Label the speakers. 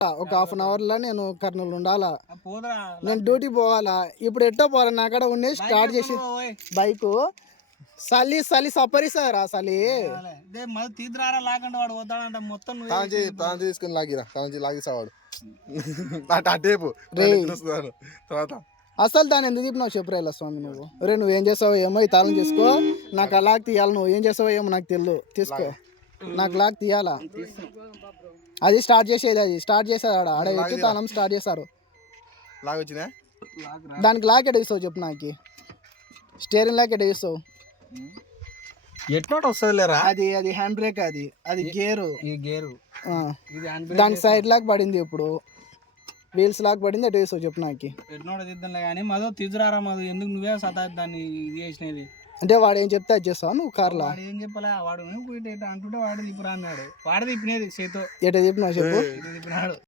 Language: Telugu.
Speaker 1: ఒక హాఫ్ అన్ అవర్ లో నేను కర్నూలు ఉండాలా, నేను డ్యూటీ పోవాలా. ఇప్పుడు ఎట్టో పోరా నా కాడ ఉండే స్టార్ట్ చేసి బైక్ చలి చలి సపరిస్తారా చలి
Speaker 2: తీసుకుని లాగిసావాడు తర్వాత
Speaker 1: అసలు దాన్ని ఎందుకు తిప్పినావు చెప్పురేలా స్వామి నువ్వు. నువ్వేం చేస్తావో ఏమో ఈ తాళం చేసుకో, నాకు ఆ లాక్ తీయాలి. నువ్వు ఏం చేస్తావో ఏమో నాకు తెలియదు, తీసుకో నాకు లాక్ తీయాలా. అది స్టార్ట్ చేసేది, అది స్టార్ట్ చేసేది ఆడ ఎత్తి తాళం స్టార్ట్ చేస్తారు. దానికి లాక్ ఎడ తీస్తావు చెప్పు నాకు, స్టీరింగ్ లాక్ ఎడ తీస్తావు.
Speaker 2: ఎట్లా వస్తుంది లేరా,
Speaker 1: అది అది హ్యాండ్ బ్రేక్, అది అది గేరు,
Speaker 2: ఈ గేరు
Speaker 1: దానికి సైడ్ లాక్ పడింది, ఇప్పుడు వీల్స్ లాక్ పడింది. ఎటు తీస్తావు చెప్పు నాకు.
Speaker 3: ఎట్నోడ తిద్దాంలే కానీ మధు తీసుకురారా మధు, ఎందుకు నువ్వే సతా దాన్ని ఇది చేసినది.
Speaker 1: అంటే వాడు ఏం చెప్తే అది చేస్తావు నువ్వు కార్లా.
Speaker 3: వాడు ఏం చెప్పలే, వాడు అంటుంటే వాడు తిప్పురా అన్నాడు, వాడు తిప్పినది చేతో
Speaker 1: ఎటు తిప్పినావు చెప్పు.
Speaker 3: తిప్పినాడు.